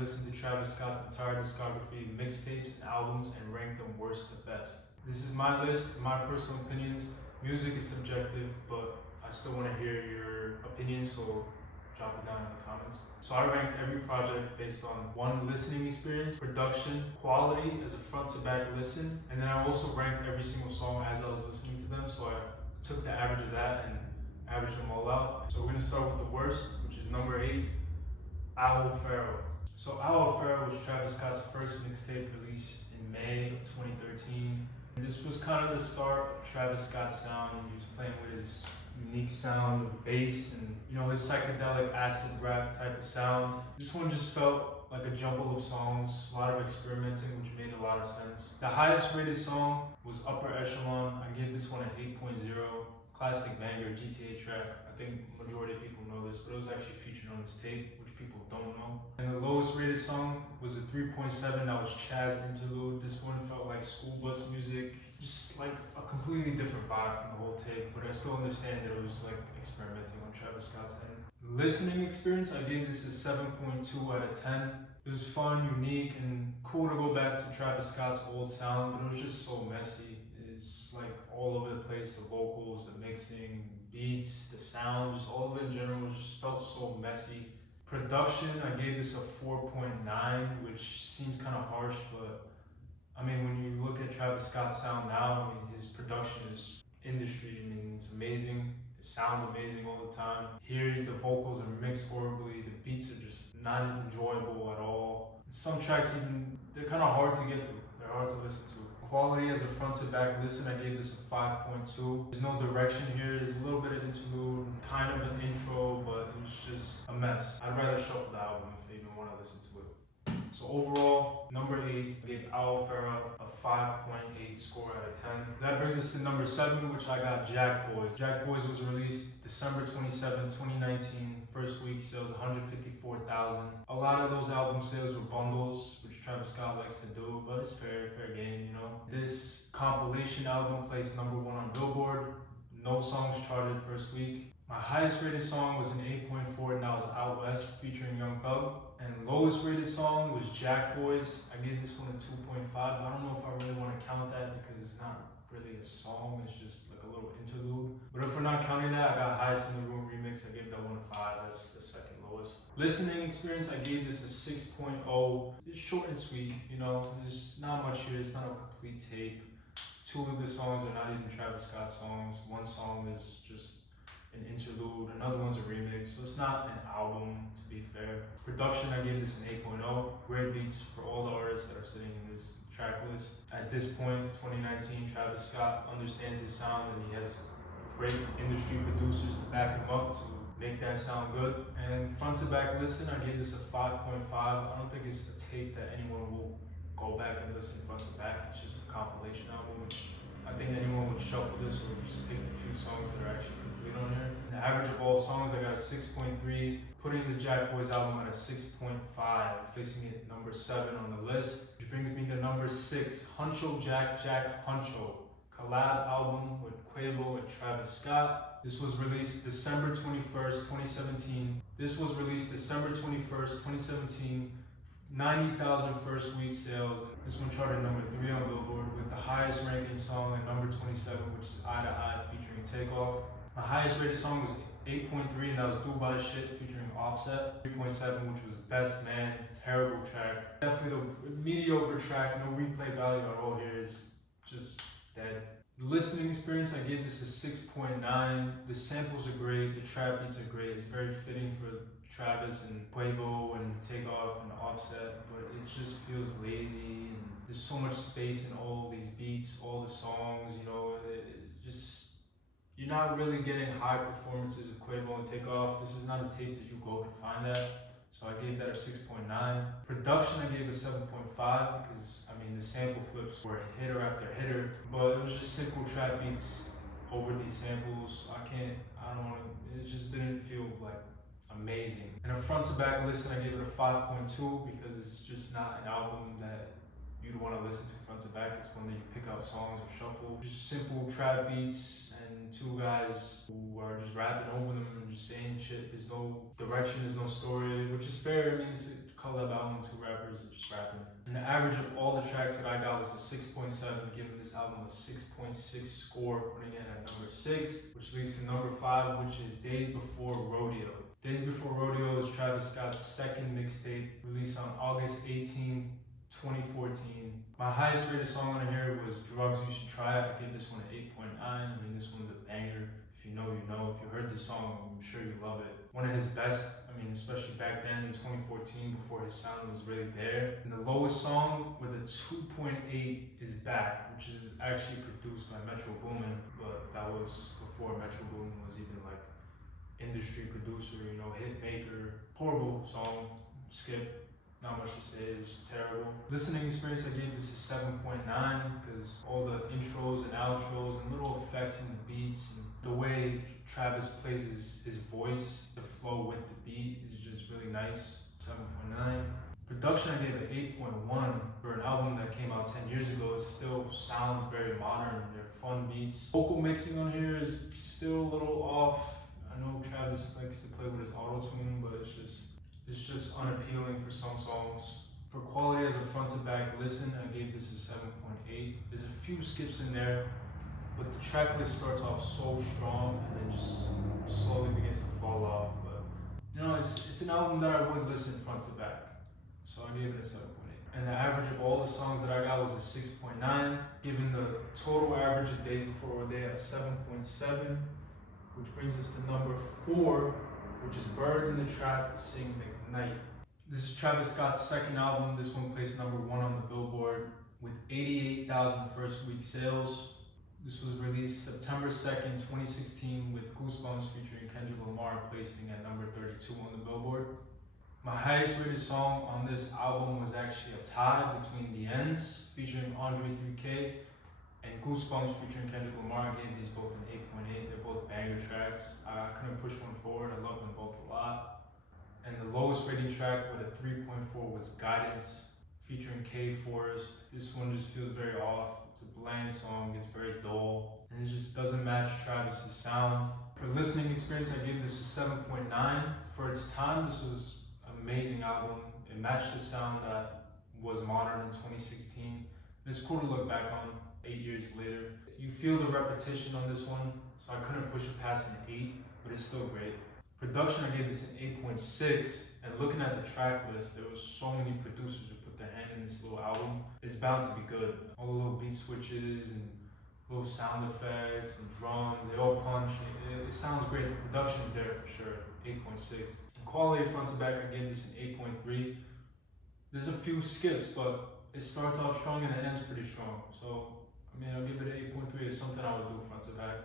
listened to Travis Scott's entire discography, mixtapes, and albums, and ranked them worst to best. This is my list, my personal opinions. Music is subjective, but I still want to hear your opinions, so drop it down in the comments. So I ranked every project based on one, listening experience, production, quality as a front to back listen, and then I also ranked every single song as I was listening to them, so I took the average of that and averaged them all out. So we're gonna start with the worst, which is number 8, Owl Pharaoh. So Owl Pharaoh was Travis Scott's first mixtape released in May of 2013. And this was kind of the start of Travis Scott's sound. He was playing with his unique sound of bass and, you know, his psychedelic acid rap type of sound. This one just felt like a jumble of songs, a lot of experimenting, which made a lot of sense. The highest rated song was Upper Echelon. I gave this one an 8.0. Classic banger, GTA track. I think majority of people know this, but it was actually featured on this tape, which people don't know. And the lowest rated song was a 3.7. That was Chaz Interlude. This one felt like school bus music, just like a completely different vibe from the whole tape, but I still understand that it was like experimenting on Travis Scott's end. Listening experience, I gave this a 7.2 out of 10. It was fun, unique, and cool to go back to Travis Scott's old sound, but it was just so messy. It's like all over the place, the vocals, the mixing, beats, the sound, just all of it in general just felt so messy. Production, I gave this a 4.9, which seems kind of harsh, but I mean, when you look at Travis Scott's sound now, I mean, his production is industry. I mean, it's amazing. It sounds amazing all the time. Here, the vocals are mixed horribly. The beats are just not enjoyable at all. Some tracks even, they're kind of hard to get through. They're hard to listen to. Quality as a front to back listen, I gave this a 5.2. There's no direction here. There's a little bit of interlude, kind of an intro, but it was just a mess. I'd rather shuffle the album if you even want to listen to it. So overall, number 8, I gave Owl Pharaoh a 5.8 score out of 10. That brings us to number 7, which I got Jack Boys. Jack Boys was released December 27, 2019. First week sales 154,000. A lot of those album sales were bundles, which Travis Scott likes to do, but it's fair game, you know. This compilation album placed number 1 on Billboard. No songs charted first week. My highest rated song was an 8.4, and that was Out West featuring Young Thug. And lowest rated song was Jack Boys. I gave this one a 2.5, but I don't know if I really want to count that because it's not really a song, it's just like a little interlude. But if we're not counting that, I got Highest in the Room remix. I gave that one a 5, that's the second lowest. Listening experience, I gave this a 6.0. It's short and sweet, you know, there's not much here, it's not a complete tape. 2 of the songs are not even Travis Scott songs. One song is just an interlude, another one's a remix, so it's not an album, to be fair. Production, I gave this an 8.0. Great beats for all the artists that are sitting in this track list. At this point, 2019, Travis Scott understands his sound and he has great industry producers to back him up to make that sound good. And front to back listen, I gave this a 5.5. I don't think it's a tape that anyone will go back and listen front to back. It's just a compilation album. I think anyone would shuffle this or just pick the few songs that are actually complete on here. The average of all songs, I got a 6.3, putting the Jack Boys album at a 6.5, placing it number 7 on the list. Which brings me to number 6, Huncho Jack Huncho, collab album with Quavo and Travis Scott. This was released December 21st, 2017. This was released December 21st, 2017. 90,000 first week sales. This one charted number 3 on Billboard with the highest ranking song at number 27, which is Eye to Eye featuring Takeoff. My highest rated song was 8.3, and that was Do By Shit featuring Offset. 3.7, which was Best Man, terrible track. Definitely the mediocre track, no replay value at all here, is just dead. The listening experience, I gave this a 6.9. The samples are great, the trap beats are great. It's very fitting for Travis and Quavo and Takeoff and Offset, but it just feels lazy and there's so much space in all these beats, all the songs, you know, you're not really getting high performances of Quavo and Takeoff. This is not a tape that you go to find that, so I gave that a 6.9. Production, I gave a 7.5 because, I mean, the sample flips were hitter after hitter, but it was just simple trap beats over these samples. It just didn't feel like amazing. And a front to back listen, I gave it a 5.2 because it's just not an album that you'd want to listen to front to back. It's one that you pick out songs or shuffle. Just simple trap beats and two guys who are just rapping over them and just saying shit. There's no direction, there's no story, which is fair. I mean, it's a collab album, two rappers are just rapping. And the average of all the tracks that I got was a 6.7, giving this album a 6.6 score, putting it at number 6, which leads to number 5, which is Days Before Rodeo. Days Before Rodeo is Travis Scott's second mixtape, released on August 18, 2014. My highest rated song on here was Drugs You Should Try It. I gave this one an 8.9. I mean, this one's a banger. If you know, you know. If you heard this song, I'm sure you love it. One of his best, I mean, especially back then in 2014, before his sound was really there. And the lowest song with a 2.8 is Back, which is actually produced by Metro Boomin, but that was before Metro Boomin was even like industry producer, you know, hit maker. Horrible song, skip. Not much to say, it's terrible. Listening experience, I gave this a 7.9 because all the intros and outros and little effects in the beats and the way Travis plays his voice, the flow with the beat is just really nice. 7.9. Production, I gave it 8.1 for an album that came out 10 years ago. It still sounds very modern. They're fun beats. Vocal mixing on here is still a little off. I know Travis likes to play with his auto-tune, but it's just unappealing for some songs. For quality as a front to back listen, I gave this a 7.8. There's a few skips in there, but the track list starts off so strong and then just slowly begins to fall off. But you know, it's an album that I would listen front to back. So I gave it a 7.8. And the average of all the songs that I got was a 6.9, giving the total average of Days Before Rodeo at 7.7, which brings us to number 4, which is Birds in the Trap Sing McKnight. This is Travis Scott's second album. This one placed number 1 on the Billboard with 88,000 first week sales. This was released September 2nd, 2016 with Goosebumps featuring Kendrick Lamar placing at number 32 on the Billboard. My highest rated song on this album was actually a tie between The Ends featuring Andre 3K and Goosebumps featuring Kendrick Lamar. I gave these both an 8.8. They're both banger tracks. I couldn't push one forward. I love them both a lot. And the lowest rating track with a 3.4 was Guidance featuring K Forest. This one just feels very off. It's a bland song. It's very dull. And it just doesn't match Travis's sound. For listening experience, I gave this a 7.9. For its time, this was an amazing album. It matched the sound that was modern in 2016. And it's cool to look back on 8 years later. You feel the repetition on this one, so I couldn't push it past an 8, but it's still great. Production, I gave this an 8.6, and looking at the track list, there was so many producers who put their hand in this little album. It's bound to be good. All the little beat switches and little sound effects and drums, they all punch. It sounds great. The production's there for sure. 8.6. And quality front to back, I gave this an 8.3. There's a few skips, but it starts off strong and it ends pretty strong. So, I mean, I'll give it an 8.3. It's something I would do front to back.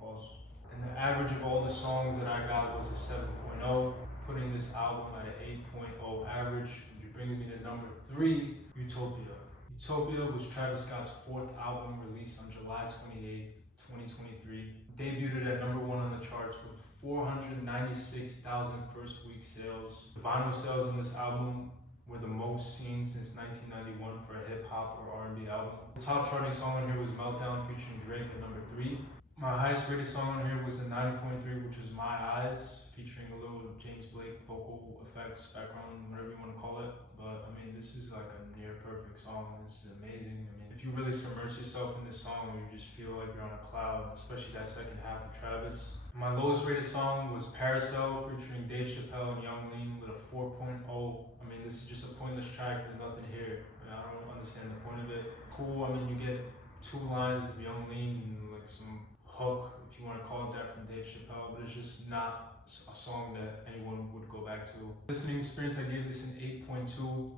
Pause. And the average of all the songs that I got was a 7.0, putting this album at an 8.0 average, which brings me to number 3, Utopia. Utopia was Travis Scott's 4th album, released on July 28th, 2023. Debuted at number 1 on the charts with 496,000 first week sales. The vinyl sales on this album were the most seen since 1991 for a hip-hop or R&B album. The top charting song on here was Meltdown featuring Drake at number 3. My highest rated song on here was a 9.3, which was My Eyes, featuring a little James Blake vocal effects, background, whatever you want to call it. But I mean, this is like a near perfect song. This is amazing. I mean, if you really submerge yourself in this song, you just feel like you're on a cloud, especially that second half of Travis. My lowest rated song was Parasol featuring Dave Chappelle and Young Lean with a 4.0. I mean, this is just a pointless track. There's nothing here. I don't understand the point of it. Cool. I mean, you get 2 lines of Young Lean and like some hook, if you want to call it that, from Dave Chappelle, but it's just not a song that anyone would go back to. Listening experience, I gave this an 8.2.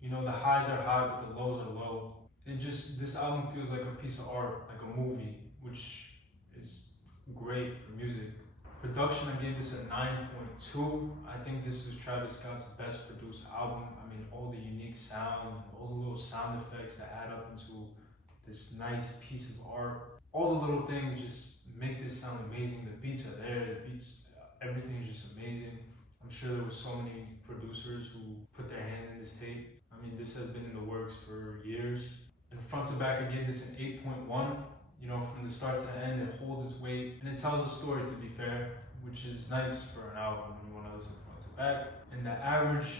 You know, the highs are high, but the lows are low. This album feels like a piece of art, like a movie, which is great for music. Production, I gave this a 9.2. I think this was Travis Scott's best produced album. I mean, all the unique sound, all the little sound effects that add up into this nice piece of art. All the little things just make this sound amazing. The beats are there, everything is just amazing. I'm sure there was so many producers who put their hand in this tape. I mean, this has been in the works for years. And front to back, I gave this an 8.1. You know, from the start to the end, it holds its weight and it tells a story, to be fair, which is nice for an album when you want to listen front to back. And the average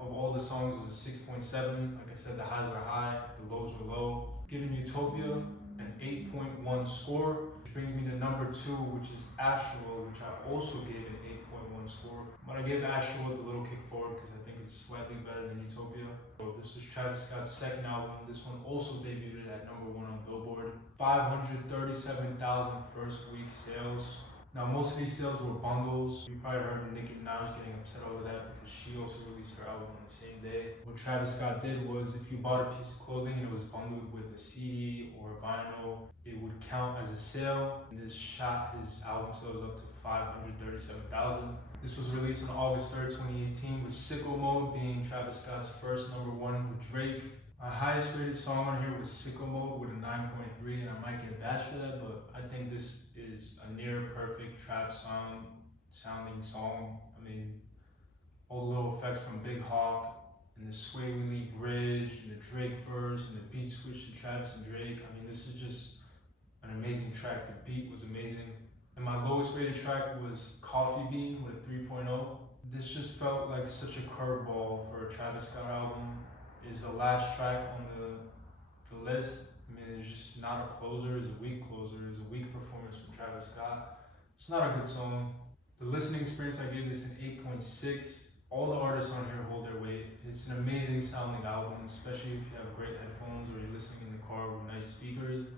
of all the songs was a 6.7. Like I said, the highs were high, the lows were low. Giving Utopia an 8.1 score, which brings me to number 2, which is Astroworld, which I also gave an 8.1 score. But I gave Astroworld a little kick forward because I think it's slightly better than Utopia. So this was Travis Scott's second album. This one also debuted at number 1 on Billboard. 537,000 first week sales. Now, most of these sales were bundles. You probably heard Nicki Minaj getting upset over that because she also released her album on the same day. What Travis Scott did was, if you bought a piece of clothing and it was bundled with a CD or a vinyl, it would count as a sale. And this shot his album sales up to 537,000. This was released on August 3rd, 2018, with Sicko Mode being Travis Scott's first number 1 with Drake. My highest rated song on here was Sicko Mode with a 9.3, and I might get bashed for that, but I think this is a near perfect trap sounding song. I mean, all the little effects from Big Hawk, and the Sway Lee bridge, and the Drake verse, and the beat switch to Travis and Drake. I mean, this is just an amazing track. The beat was amazing. And my lowest rated track was Coffee Bean with a 3.0. This just felt like such a curveball for a Travis Scott album. Is the last track on the list. I mean, it's just not a closer, it's a weak closer, it's a weak performance from Travis Scott. It's not a good song. The listening experience, I gave this an 8.6. All the artists on here hold their weight. It's an amazing sounding album, especially if you have great headphones or you're listening in the car with nice speakers.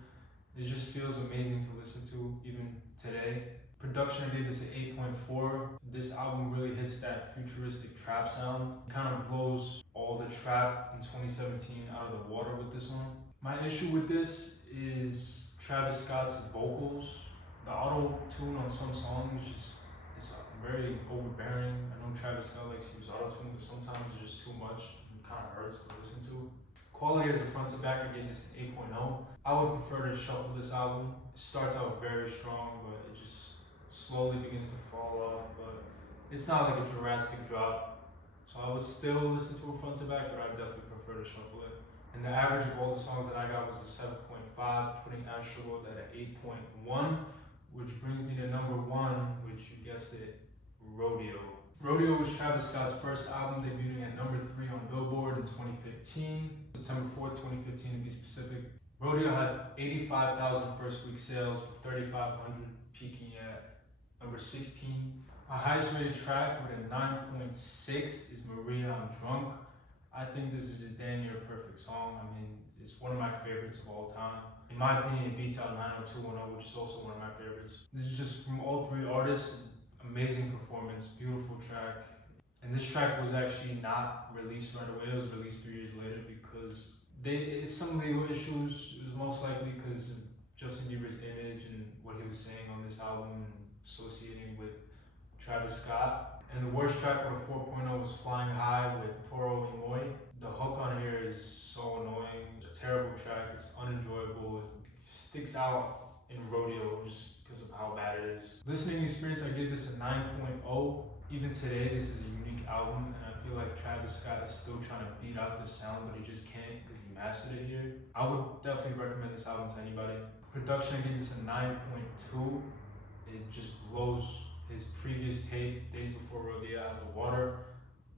It just feels amazing to listen to, even today. Production, I gave this an 8.4. This album really hits that futuristic trap sound. It kind of blows all the trap in 2017 out of the water with this one. My issue with this is Travis Scott's vocals. The auto-tune on some songs is very overbearing. I know Travis Scott likes to use auto-tune, but sometimes it's just too much. It kind of hurts to listen to. Quality as a front to back, I gave this an 8.0. I would prefer to shuffle this album. It starts out very strong, but it just slowly begins to fall off, but it's not like a drastic drop. So I would still listen to it front to back, but I definitely prefer to shuffle it. And the average of all the songs that I got was a 7.5, putting Astroworld at an 8.1, which brings me to number 1, which you guessed it, Rodeo. Rodeo was Travis Scott's first album, debuting at number 3 on Billboard in 2015, September 4th, 2015 to be specific. Rodeo had 85,000 first week sales, with 3,500 peaking at number 16. My highest rated track with a 9.6 is Maria, I'm Drunk. I think this is a damn near perfect song. I mean, it's one of my favorites of all time. In my opinion, it beats out 90210, which is also one of my favorites. This is just from all 3 artists, amazing performance, beautiful track. And this track was actually not released right away. It was released 3 years later because it's some legal issues. It was most likely because of Justin Bieber's image and what he was saying on this album, associating with Travis Scott. And the worst track with a 4.0 was Flying High with Toro y Moi. The hook on here is so annoying. It's a terrible track, it's unenjoyable. It sticks out in Rodeo just because of how bad it is. Listening experience, I gave this a 9.0. Even today, this is a unique album, and I feel like Travis Scott is still trying to beat out the sound, but he just can't because he mastered it here. I would definitely recommend this album to anybody. Production, I gave this a 9.2. It just blows his previous tape, Days Before Rodeo, out of the water.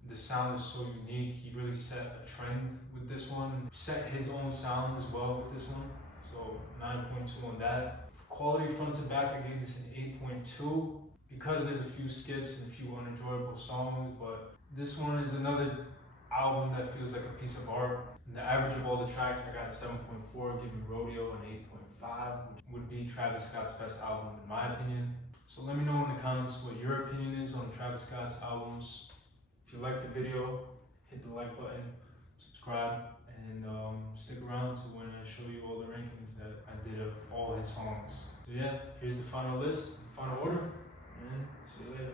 The sound is so unique. He really set a trend with this one. Set his own sound as well with this one. So 9.2 on that. For quality front to back, I gave this an 8.2 because there's a few skips and a few unenjoyable songs, but this one is another album that feels like a piece of art. And the average of all the tracks, I got a 7.4, giving Rodeo an 8.5, which would be Travis Scott's best album in my opinion. So let me know in the comments what your opinion is on Travis Scott's albums. If you liked the video, hit the like button, subscribe, and stick around to when I show you all the rankings that I did of all his songs. So yeah, here's the final list, final order, and see you later.